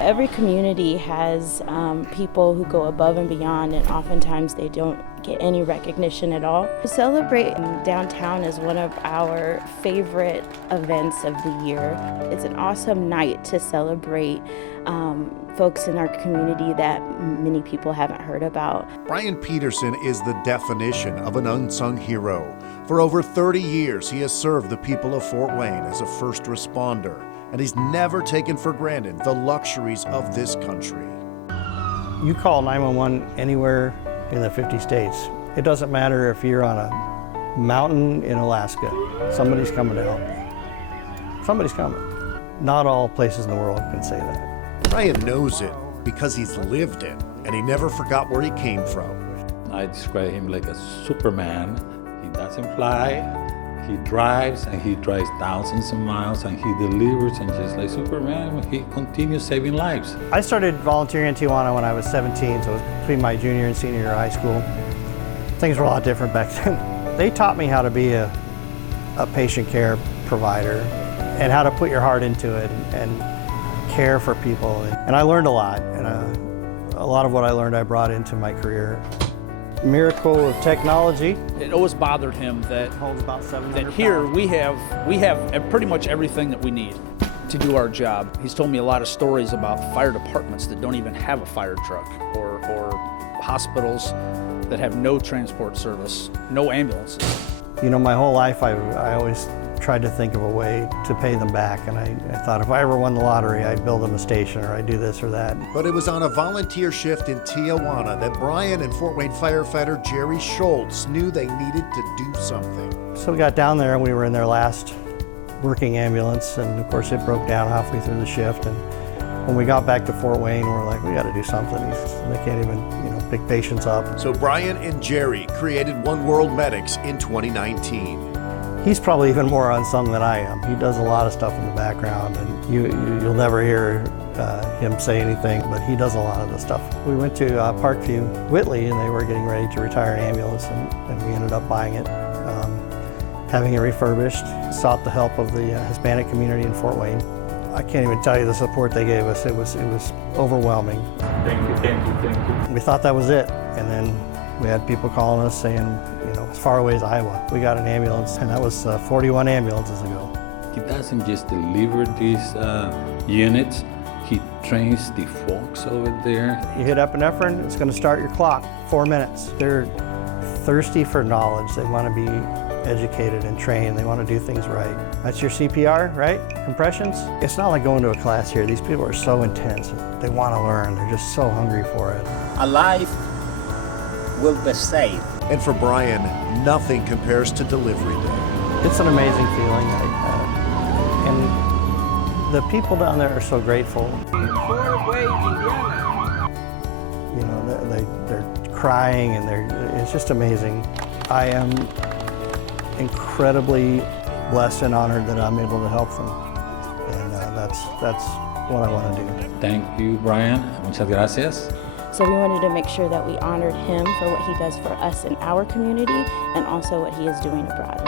Every community has people who go above and beyond, and oftentimes they don't get any recognition at all. Celebrate downtown is one of our favorite events of the year. It's an awesome night to celebrate folks in our community that many people haven't heard about. Bryan Peterson is the definition of an unsung hero. For over 30 years, he has served the people of Fort Wayne as a first responder, and he's never taken for granted the luxuries of this country. You call 911 anywhere in the 50 states. It doesn't matter if you're on a mountain in Alaska. Somebody's coming to help you. Somebody's coming. Not all places in the world can say that. Bryan knows it because he's lived it, and he never forgot where he came from. I describe him like a Superman. He doesn't fly, he drives, and he drives thousands of miles, and he delivers, and just like Superman, he continues saving lives. I started volunteering in Tijuana when I was 17, so it was between my junior and senior year of high school. Things were a lot different back then. They taught me how to be a patient care provider and how to put your heart into it and care for people. And I learned a lot, and a lot of what I learned I brought into my career. Miracle of technology. It always bothered him that Holds about 700 that here pounds. we have pretty much everything that we need to do our job. He's told me a lot of stories about fire departments that don't even have a fire truck, or hospitals that have no transport service, no ambulances. You know, my whole life I always tried to think of a way to pay them back, and I thought if I ever won the lottery, I'd build them a station or I'd do this or that. But it was on a volunteer shift in Tijuana that Bryan and Fort Wayne firefighter Jerry Schultz knew they needed to do something. So we got down there and we were in their last working ambulance, and of course it broke down halfway through the shift. And when we got back to Fort Wayne, we were like, we got to do something. They can't even, pick patients up. So Bryan and Jerry created One World Medics in 2019. He's probably even more unsung than I am. He does a lot of stuff in the background, and you'll never hear him say anything, but he does a lot of the stuff. We went to Parkview Whitley, and they were getting ready to retire an ambulance, and we ended up buying it, having it refurbished. Sought the help of the Hispanic community in Fort Wayne. I can't even tell you the support they gave us. It was overwhelming. Thank you. We thought that was it, and then we had people calling us saying, as far away as Iowa, we got an ambulance, and that was 41 ambulances ago. He doesn't just deliver these units, he trains the folks over there. You hit epinephrine, it's going to start your clock, 4 minutes. They're thirsty for knowledge. They want to be educated and trained. They want to do things right. That's your CPR, right? Compressions. It's not like going to a class here. These people are so intense. They want to learn. They're just so hungry for it. A life will be saved. And for Bryan, nothing compares to delivery day. It's an amazing feeling. And the people down there are so grateful. They're crying, and it's just amazing. I am incredibly blessed and honored that I'm able to help them. And that's what I want to do. Thank you, Bryan. Muchas gracias. So we wanted to make sure that we honored him for what he does for us in our community, and also what he is doing abroad.